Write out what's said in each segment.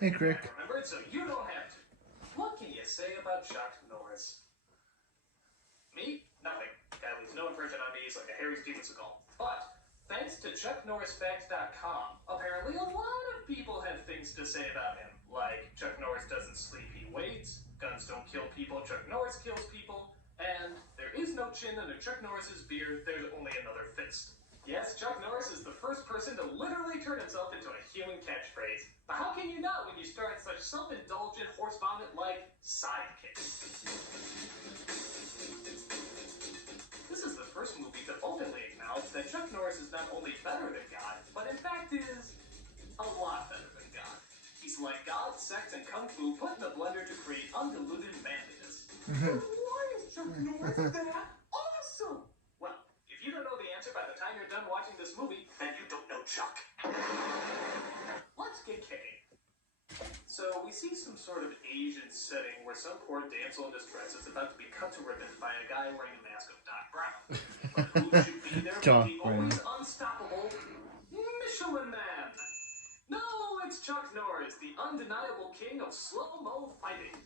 Hey, Crick. I remembered, so you don't have to. What can you say about Chuck Norris? Me? Nothing. Guy leaves no impression on me. He's like a Harry Steven Seagal. But thanks to ChuckNorrisFacts.com, apparently a lot of people have things to say about him. Like, Chuck Norris doesn't sleep, he waits. Guns don't kill people, Chuck Norris kills people. And there is no chin under Chuck Norris's beard, there's only another fist. Yes, Chuck Norris is the first person to literally turn himself into a human catchphrase. But how can you not when you start such self-indulgent horse vomit like sidekicks? This is the first movie to openly acknowledge that Chuck Norris is not only better than God, but in fact is a lot better than God. He's like God, sex, and kung fu put in a blender to create undiluted manliness. Why is Chuck Norris that awesome? Well, if you don't know the answer by the time you're done watching this movie, then you don't know Chuck. Let's get kicking. So we see some sort of Asian setting where some poor damsel in distress is about to be cut to ribbons by a guy wearing a mask of Doc Brown. But who should be there but the always unstoppable Michelin Man? No, it's Chuck Norris, the undeniable king of slow-mo fighting.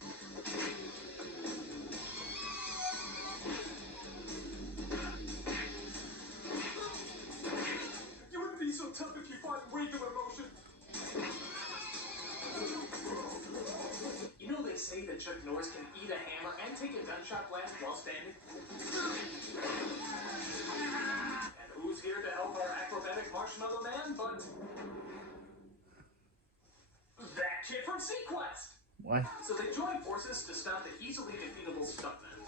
You wouldn't be so tough if you fought in regular motion. You know they say that Chuck Norris can eat a hammer and take a gunshot blast while standing? And who's here to help our acrobatic marshmallow man but that kid from Sequest? What? So they join forces to stop the easily defeatable stuntman.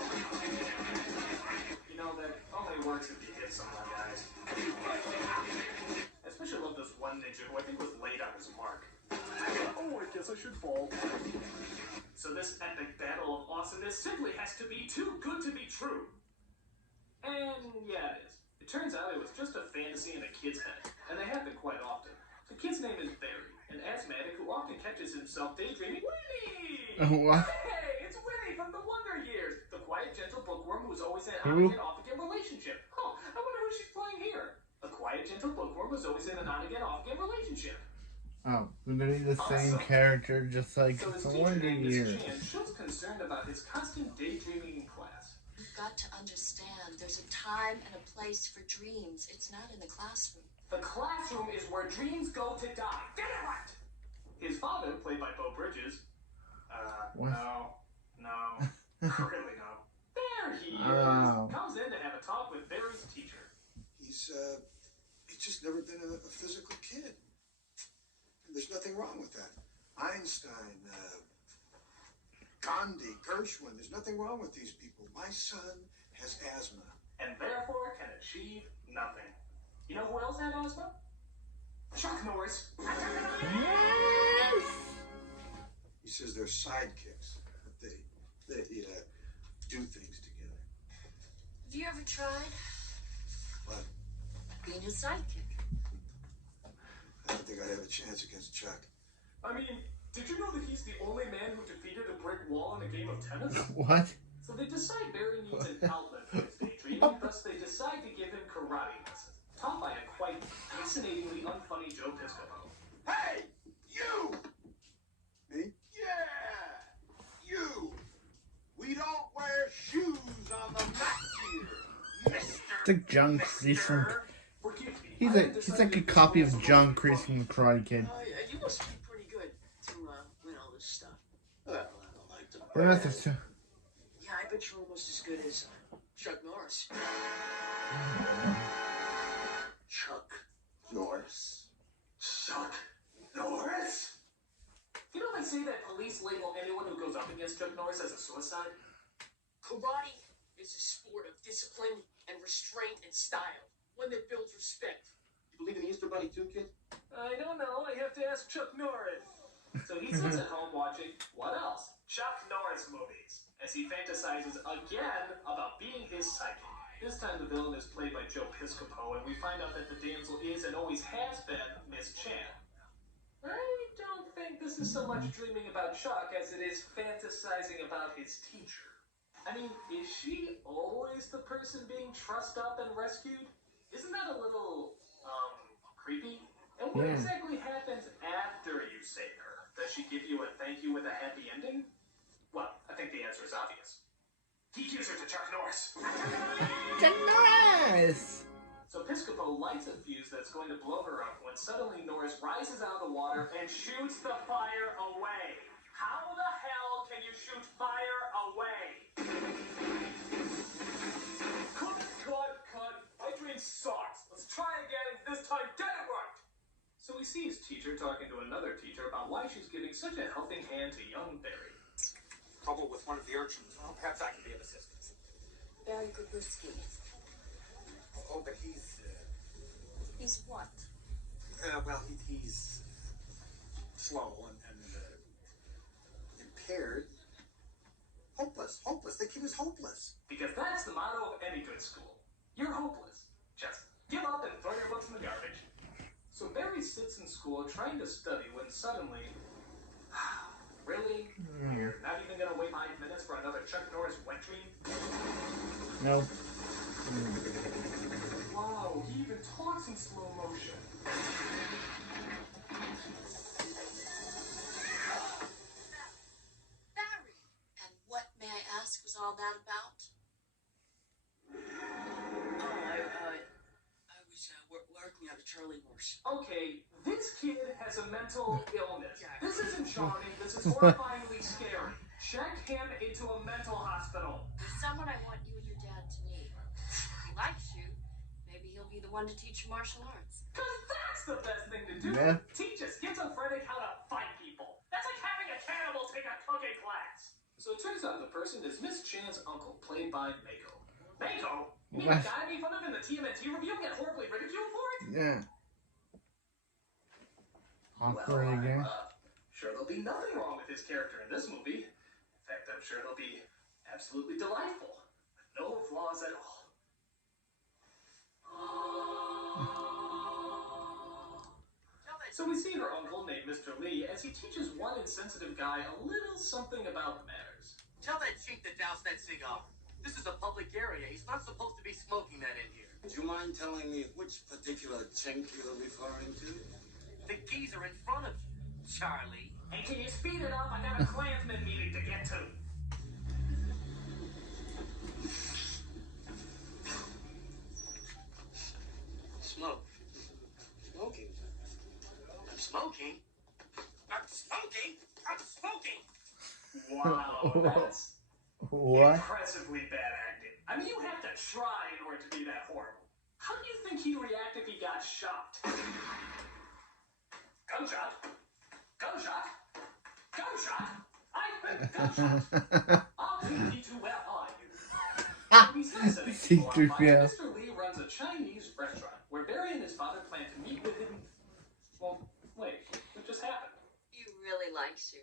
You know, that only works if you hit someone, guys. I especially love this one ninja who I think was late on his mark. Oh, I guess I should fall. So this epic battle of awesomeness simply has to be too good to be true. And yeah, it is. It turns out it was just a fantasy in a kid's head, and they happen quite often. The kid's name is Barry, an asthmatic who often catches himself daydreaming. Winnie! What? Hey, it's Winnie from the Wonder Years, the quiet, gentle bookworm who's always in an on-again, off-again relationship. Huh, I wonder who she's playing here. A quiet, gentle bookworm who's always in an on-again, off-again relationship. Oh, we're gonna be the same character, just like so the Wonder Years. Chan shows concern about his constant daydreaming in class. You've got to understand, there's a time and a place for dreams. It's not in the classroom. The classroom is where dreams go to die. Get it right! His father, played by Beau Bridges. What? No. Really no. There he is. Comes in to have a talk with Barry's teacher. He's just never been a physical kid. There's nothing wrong with that. Einstein, Gandhi, Gershwin, there's nothing wrong with these people. My son has asthma. And therefore can achieve nothing. You know who else had asthma? Chuck Norris. He says they're sidekicks. They do things together. Have you ever tried? What? Being a sidekick. I don't think I'd have a chance against Chuck. I mean, did you know that he's the only man who defeated a brick wall in a game of tennis? What? So they decide Barry needs an outlet for his daydreaming, thus they decide to give him karate lessons, taught by a quite fascinatingly unfunny Joe Piscopo. Hey! You! Me? Yeah! You! We don't wear shoes on the mat here, mister! It's like John Kreese from... He's like a copy of John Kreese from The Karate Kid. You must be pretty good to win all this stuff. Well, I don't like to. What else is there? Yeah, I bet you're almost as good as Chuck Norris. Chuck Norris. Chuck Norris? You know they say that police label anyone who goes up against Chuck Norris as a suicide? Karate is a sport of discipline and restraint and style. One that builds respect. You believe in the Easter Bunny too, kid? I don't know. I have to ask Chuck Norris. So he sits at home watching, what else? Chuck Norris movies, as he fantasizes again about being his psychic. This time the villain is played by Joe Piscopo, and we find out that the damsel is and always has been Miss Chan. I don't think this is so much dreaming about Chuck as it is fantasizing about his teacher. I mean, is she always the person being trussed up and rescued? Isn't that a little, creepy? And what exactly happens after you save her? Does she give you a thank you with a happy ending? Well, I think the answer is obvious. He gives her to Chuck Norris. Chuck Norris! So Piscopo lights a fuse that's going to blow her up when suddenly Norris rises out of the water and shoots the fire away. How the hell can you shoot fire away? Cut. My dream sucks. Let's try again. This time get it right. So we see his teacher talking to another teacher about why she's giving such a helping hand to young Barry. Trouble with one of the urchins. Well, perhaps I can be of assistance. Barry Grabowski. Oh, but he's... He's what? well, he's slow and impaired. Hopeless. The kid is hopeless. Because that's the motto of any good school. You're hopeless. Just give up and throw your books in the garbage. So Barry sits in school trying to study when suddenly... Really? You're not even going to wait 5 minutes for another Chuck Norris wet dream? No. Wow, he even talks in slow motion. Barry! And what, may I ask, was all that about? I was working on a Charlie horse. Okay, this kid has a mental illness. This isn't charming, this is horrifyingly scary. Check him into a mental hospital. There's someone I want you and your dad to meet. If he likes you, maybe he'll be the one to teach you martial arts. Because that's the best thing to do. Yeah. Teach a schizophrenic how to fight people. That's like having a cannibal take a cooking class. So it turns out the person is Miss Chan's uncle, played by Mako. Mako? You mean the guy made fun of in the TMNT review and get horribly ridiculed for it? Yeah. Awkward again. Sure there'll be nothing wrong with his character in this movie. In fact, I'm sure he'll be absolutely delightful. With no flaws at all. So we see her uncle named Mr. Lee as he teaches one insensitive guy a little something about manners. Tell that chink to douse that cigar. This is a public area. He's not supposed to be smoking that in here. Would you mind telling me which particular chink you're referring to? The keys are in front of you, Charlie. Hey, can you speed it up? I got a Klansman meeting to get to. Smoke. Smoking. I'm smoking. I'm smoking. I'm smoking. Wow, that's What? impressively bad acting. I mean, you have to try in order to be that horrible. How do you think he'd react if he got shot? Gunshot. Gunshot. Gunshot. I heard gunshot. R2D2, where are you? He's not setting people on fire. Mr. Lee runs a Chinese restaurant where Barry and his father plan to meet with him. Well, wait, what just happened? He really likes you.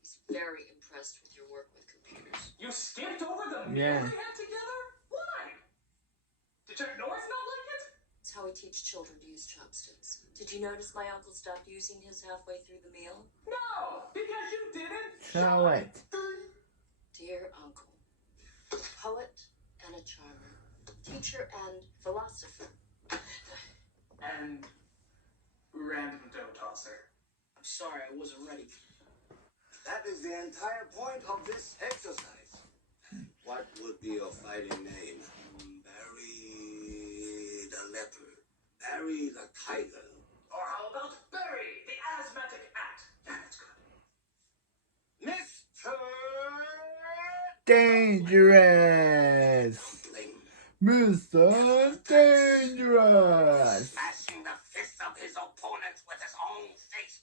He's very impressed with your work with computers. You skipped over the meal Yeah. we had together? Why? Did Chuck Norris not like it? It's how we teach children to use chopsticks. Did you notice my uncle stopped using his halfway through the meal? No, because you didn't. Show it. Dear uncle, a poet and a charmer, teacher and philosopher. And random dough tosser. I'm sorry, I wasn't ready. That is the entire point of this exercise. What would be your fighting name? Barry the leopard. Barry the tiger. Or how about Barry, the asthmatic ant? Yeah, that's good. Mr. Dangerous. Dumpling. Mr. Dangerous. Smashing the fists of his opponents with his own face.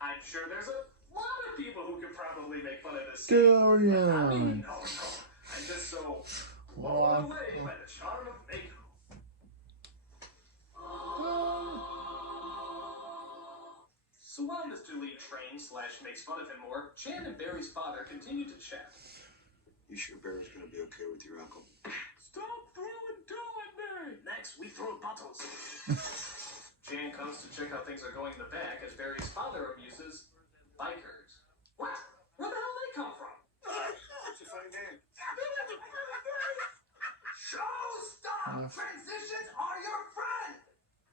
I'm sure there's a lot of people who could probably make fun of this. Carry I mean, on. no. I'm just so blown away by the charm of Mako. So while Mr. Lee trains / makes fun of him more, Chan and Barry's father continue to chat. You sure Barry's gonna be okay with your uncle? Stop throwing dough at me! Next, we throw bottles. Jan comes to check how things are going in the back as Barry's father amuses bikers. What? Where the hell did they come from? What's your funny name? Showstop! Transitions are your friend!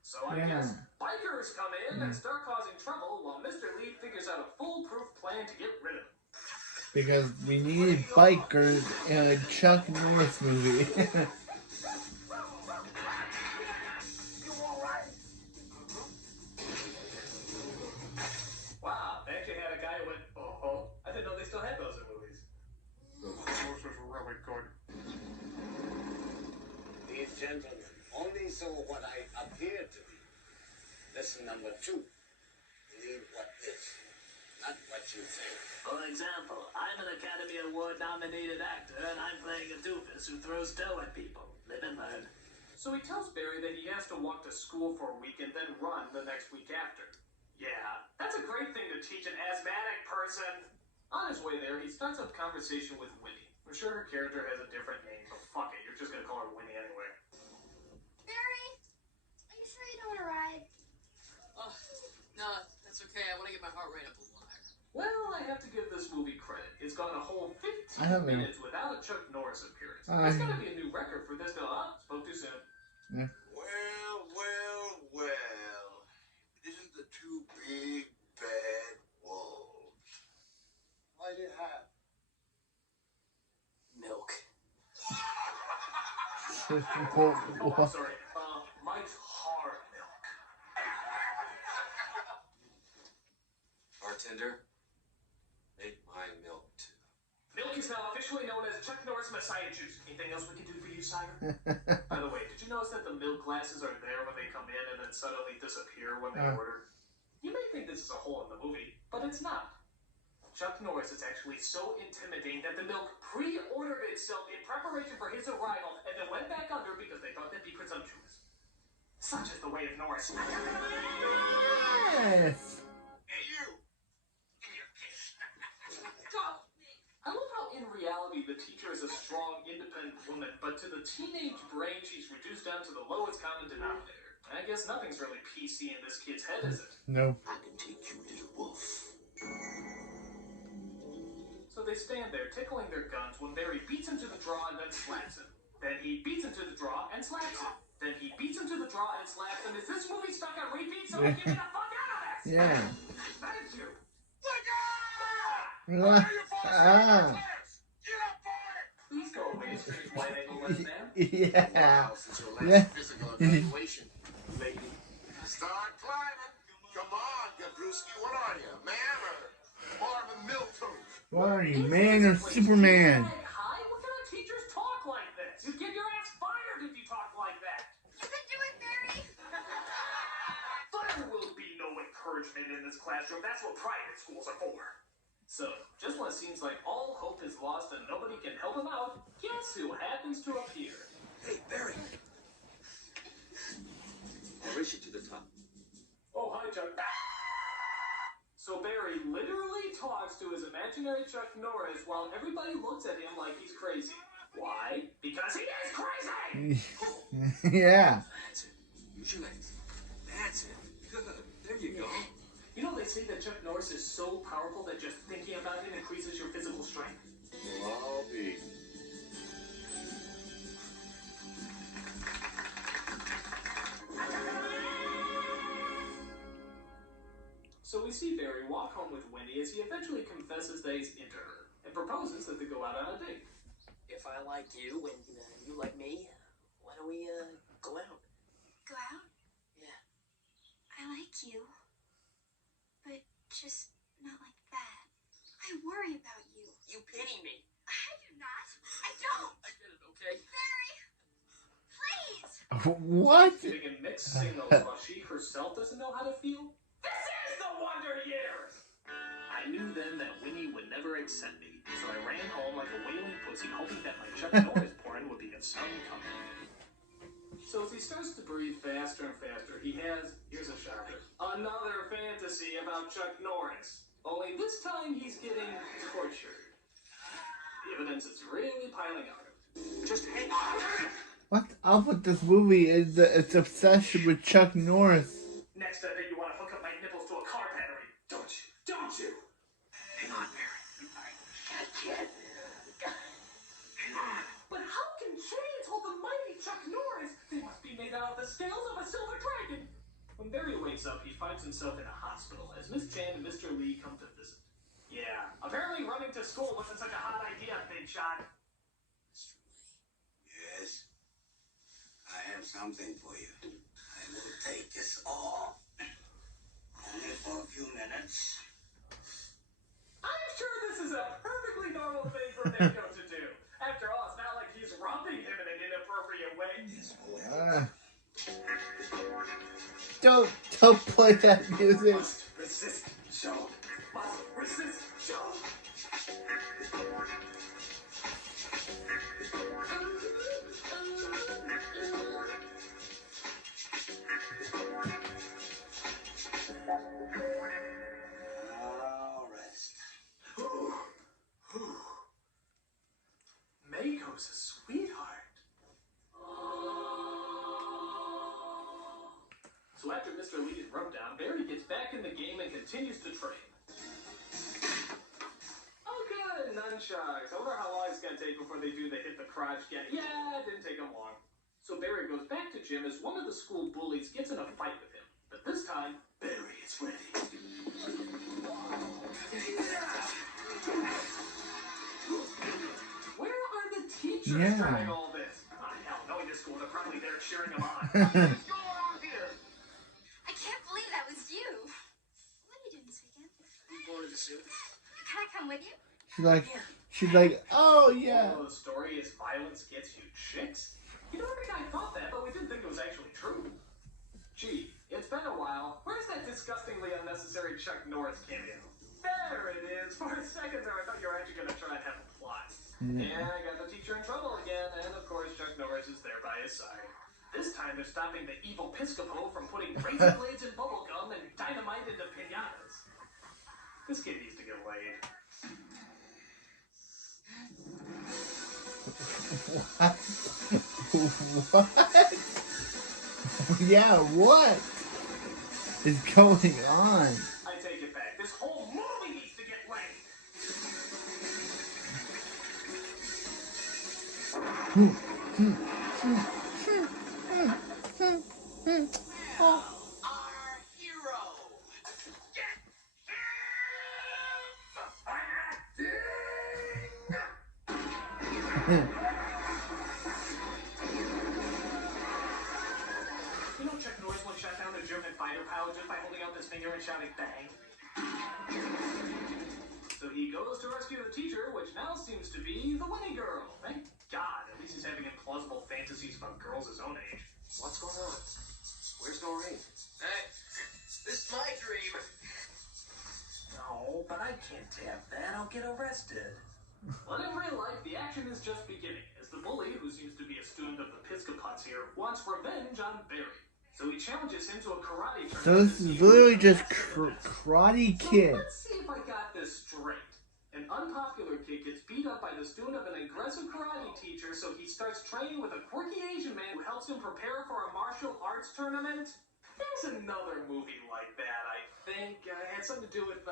So I guess bikers come in and start causing trouble while Mr. plan to get rid of him. Because we need bikers in a Chuck Norris movie. Wow, they actually had a guy who went, oh, I didn't know they still had those in movies. This was really good. These gentlemen only saw what I appeared to be. Lesson number 2. Believe what is, not what you think. For example, I'm an Academy Award-nominated actor, and I'm playing a doofus who throws dough at people. Live and learn. So he tells Barry that he has to walk to school for a week and then run the next week after. Yeah, that's a great thing to teach an asthmatic person. On his way there, he starts up a conversation with Winnie. I'm sure her character has a different name, but fuck it, you're just gonna call her Winnie anyway. Barry, are you sure you don't want to ride? No, that's okay. I want to get my heart rate up a little higher. Well, I have to give this movie credit. It's gone a whole 15 I don't know. minutes without a Chuck Norris appearance. There's gotta be a new record for this. Spoke too soon. Yeah. Well. Isn't the 2 big bad wolves? What do you have? Milk. Oh, I'm sorry. Mike's hard milk. Bartender, make my milk too. Milk is now officially known as Chuck Norris Messiah Juice. Anything else we can do for you, Sire? By the way, did you notice that the milk glasses are there when they come in and then suddenly disappear when they order? You may think this is a hole in the movie, but it's not. Chuck Norris is actually so intimidating that the milk pre-ordered itself in preparation for his arrival and then went back under because they thought that'd be presumptuous. Such is the way of Norris. Yes. Hey, you! I love how in reality the teacher is a strong, independent woman, but to the teenage brain she's reduced down to the lowest common denominator. I guess nothing's really PC in this kid's head, is it? No. I can take you, little wolf. So they stand there tickling their guns when Barry beats him to the draw and then slaps him. Then he beats him to the draw and slaps him. Then he beats him to the draw and slaps him. Is this movie stuck on repeat? So get me the fuck out of this! Yeah. Thank you! Please go away, strange white ankle-less man. Yeah. Since your Yeah. last physical evaluation, lady. Start climbing. Come on, Gabruski. What are you, man or Marvin Milton? What are you, man or Superman? Hi, what kind of teachers talk like this? You'd get your ass fired if you talk like that. You can do it, Barry. There will be no encouragement in this classroom. That's what private schools are for. So, just when it seems like all hope is lost and nobody can help him out, guess who happens to appear? Hey, Barry. I'll race you to the top. Oh, hi, Chuck. So Barry literally talks to his imaginary Chuck Norris while everybody looks at him like he's crazy. Why? Because he is crazy! Yeah. That's it. Use your legs. That's it. Good. There you go. You know, they say that Chuck Norris is so powerful that just thinking about him increases your physical strength. Well, I'll be. So we see Barry walk home with Wendy as he eventually confesses that he's into her and proposes that they go out on a date. If I like you and you like me, why don't we go out? Go out? Yeah. I like you. But just not like that. I worry about you. You pity me. I do not. I don't. I get it, okay? Barry, please. What? Giving him mixed signals while she herself doesn't know how to feel. This is the wonder years! I knew then that Winnie would never accept me, so I ran home like a wailing pussy, hoping that my Chuck Norris porn would be of some comfort. So as he starts to breathe faster and faster, he has, here's a shocker, another fantasy about Chuck Norris. Only this time he's getting tortured. The evidence is really piling up. Just hang on. What's up with this movie is its obsession with Chuck Norris. Next, I bet you want to hook up my nipples to a car battery, don't you? Don't you? Hang on, Barry. I can't. Hang on. But how can chains hold the mighty Chuck Norris? They must be made out of the scales of a silver dragon. When Barry wakes up, he finds himself in a hospital as Miss Jan and Mr. Lee come to visit. Yeah, apparently running to school wasn't such a hot idea, Big Shot. Yes. I have something for you. I will take this off. Only for a few minutes. I'm sure this is a perfectly normal thing for Mako to do. After all, it's not like he's rubbing him in an inappropriate way. Don't play that music. Must resist, show. Must resist, show. Now rest. Mako's a sweetheart. So after Mr. Lee's rubdown, Barry gets back in the game and continues to train. Oh good, nunchucks. I wonder how long it's gonna take before they do the hit the crotch get. Yeah, it didn't take them long. So Barry goes back to gym as one of the school bullies gets in a fight with him. But this time, Barry is ready. Where are the teachers during all this? Oh, hell, knowing this school, they're probably there cheering them on. What's going on here? I can't believe that was you. What are you doing this weekend? I'm going to the zoo. Can I come with you? She's like, oh yeah. Moral of the story is violence gets you chicks? You know, every guy thought that, but we didn't think it was actually true. Gee, it's been a while. Where's that disgustingly unnecessary Chuck Norris cameo? There it is. For a second there, I thought you were actually going to try and have a plot. Yeah, I got the teacher in trouble again, and of course Chuck Norris is there by his side. This time they're stopping the evil Piscopo from putting razor blades in bubblegum and dynamite into pinatas. This kid needs to get laid. What? Yeah, what is going on? I take it back. This whole movie needs to get laid. Our hero. Get him! You know Chuck Norris once shot down a German fighter pilot just by holding up his finger and shouting bang? So he goes to rescue the teacher, which now seems to be the winning girl. Thank God, at least he's having implausible fantasies about girls his own age. What's going on? Where's Noreen? Hey, this is my dream. No, but I can't have that. I'll get arrested. Well, in real life, the action is just beginning, as the bully, who seems to be a student of the Piscopots here, wants revenge on Barry. So he challenges him to a karate tournament. So this is literally just Karate Kid. So let's see if I got this straight. An unpopular kid gets beat up by the student of an aggressive karate teacher, so he starts training with a quirky Asian man who helps him prepare for a martial arts tournament. There's another movie like that, I think. It had something to do with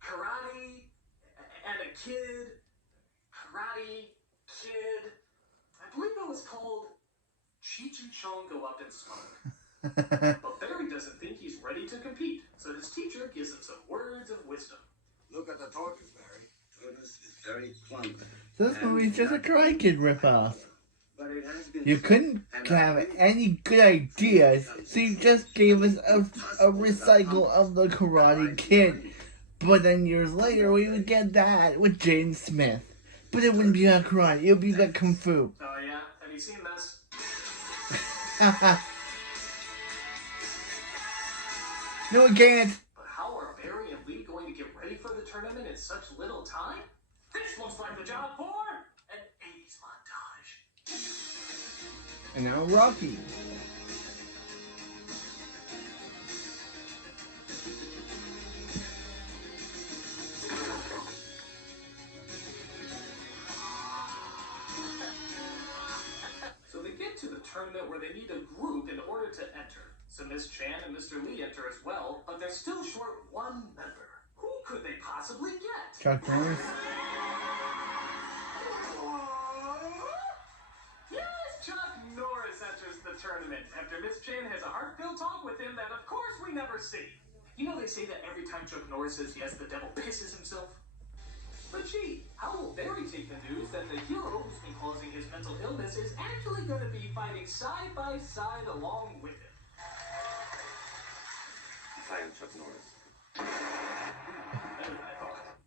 karate and a kid. Karate Kid. I believe it was called Cheech and Chong Go Up in Smoke. But Barry doesn't think he's ready to compete, so his teacher gives him some words of wisdom. Look at the tortoise, Barry. Tortoise is very plump. So this movie's just a Karate Kid ripoff. But it has been You couldn't have any good ideas, so you just gave us a recycle of the Karate Kid. But then years later, we would get that with Jaden Smith. But it wouldn't be like karate, it would be like kung fu. Oh yeah? Have you seen this? No, it can't. But how are Barry and Lee going to get ready for the tournament in such little time? This looks like the job for an 80s montage. And now Rocky. So they get to the tournament where they need a group in order to enter. So Miss Chan and Mr. Lee enter as well, but they're still short one member. Who could they possibly get? Chuck Norris. Yes, Chuck Norris enters the tournament after Miss Chan has a heartfelt talk with him that of course we never see. You know they say that every time Chuck Norris says yes, the devil pisses himself? But gee, how will Barry take the news that the hero who's been causing his mental illness is actually going to be fighting side by side along with him? Fighting Chuck Norris. Better than I thought.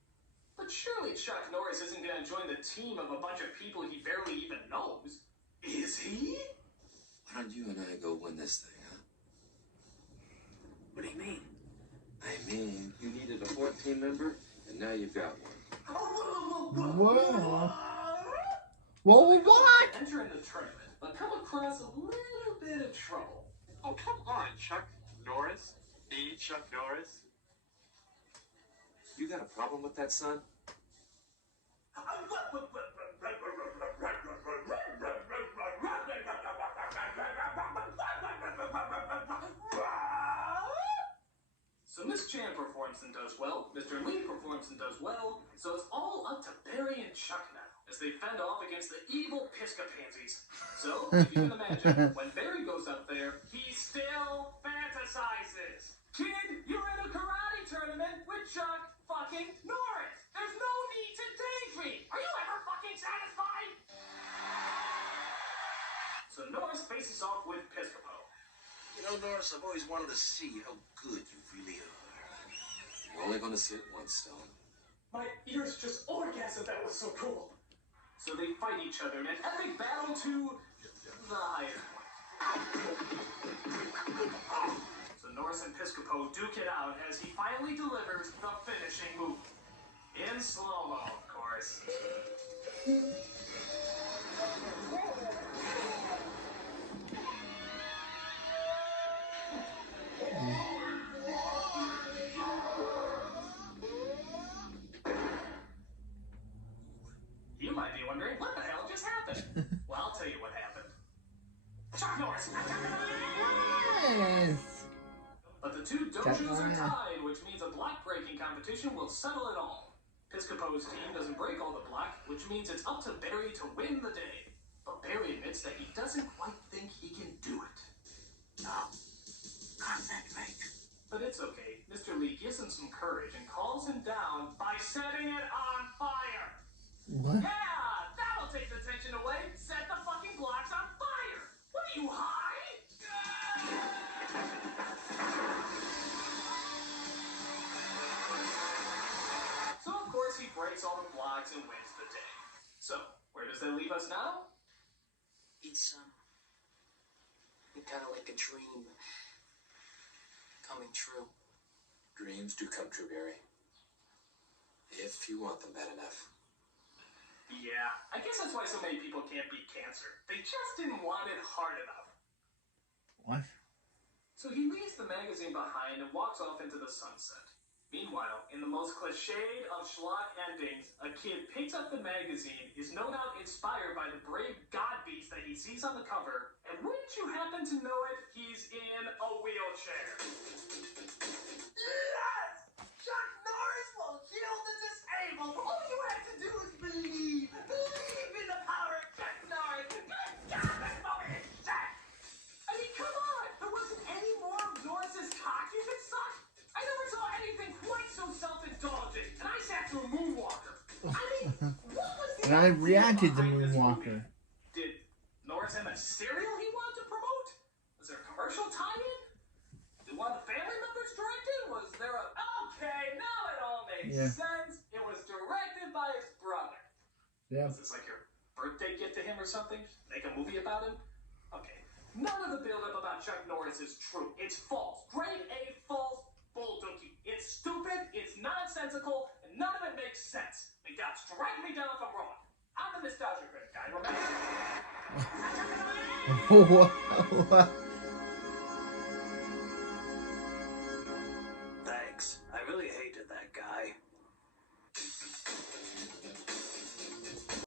But surely Chuck Norris isn't going to join the team of a bunch of people he barely even knows. Is he? Why don't you and I go win this thing, huh? What do you mean? I mean, you needed a fourth team member, and now you've got one. Whoa. Whoa, what? Enter in the tournament, but come across a little bit of trouble. Oh, come on, Chuck Norris. Me, Chuck Norris. You got a problem with that, son? So Miss Chan performs and does well, Mr. Lee performs and does well, so it's all up to Barry and Chuck now, as they fend off against the evil Pisca-pansies. So, if you can imagine, when Barry goes up there, he still fantasizes. Kid, you're in a karate tournament with Chuck fucking Norris! There's no need to daydream! Are you ever fucking satisfied? So Norris faces off with Piscopo. You know, Norris, I've always wanted to see how good you really are. You're only going to see it once, Stone. My ears just orgasmed. That was so cool. So they fight each other in an epic battle to the highest point. So Norris and Piscopo duke it out as he finally delivers the finishing move. In slow-mo, of course. You might be wondering, what the hell just happened? Well, I'll tell you what happened. Chuck Norris! Yes. But the two dojos are tied, which means a block breaking competition will settle it all. Piscopo's team doesn't break all the block, which means it's up to Barry to win the day. But Barry admits that he doesn't quite think he can do it. No. Not that make. But it's okay. Mr. Lee gives him some courage and calls him down by setting it on fire. What? Yeah, that'll take the tension away. Set the fucking blocks on fire. What are you, high? So of course he breaks all the blocks and wins the day. So where does that leave us now? It's kind of like a dream coming true. Dreams do come true, Barry. If you want them bad enough. Yeah, I guess that's why so many people can't beat cancer. They just didn't want it hard enough. What? So he leaves the magazine behind and walks off into the sunset. Meanwhile, in the most cliched of schlock endings, a kid picks up the magazine, is no doubt inspired by the brave god beast that he sees on the cover, and wouldn't you happen to know it, he's in a wheelchair. Yes! Chuck Norris will heal the disabled! All you have to do is believe! Believe in the power of Chuck Norris! Good God, this movie is shit! I mean, come on! There wasn't any more of Norris's cock you could suck! I never saw anything quite so self-indulgent, and I sat through Moonwalker. I mean, what was the And I idea reacted to behind this Moonwalker. movie? Did Norris have a cereal he wanted to promote? Was there a commercial tie-in? Did one of the family members direct it? Was there a... Okay, now it all makes sense. It was directed by his brother. Yeah. Was this like your birthday gift to him or something? Make a movie about him? Okay. None of the build-up about Chuck Norris is true. It's false. Grade A false bull dookie. It's stupid, it's nonsensical, and none of it makes sense. McDowell, strike me down if I'm wrong. I'm the nostalgia critic guy, remember? What?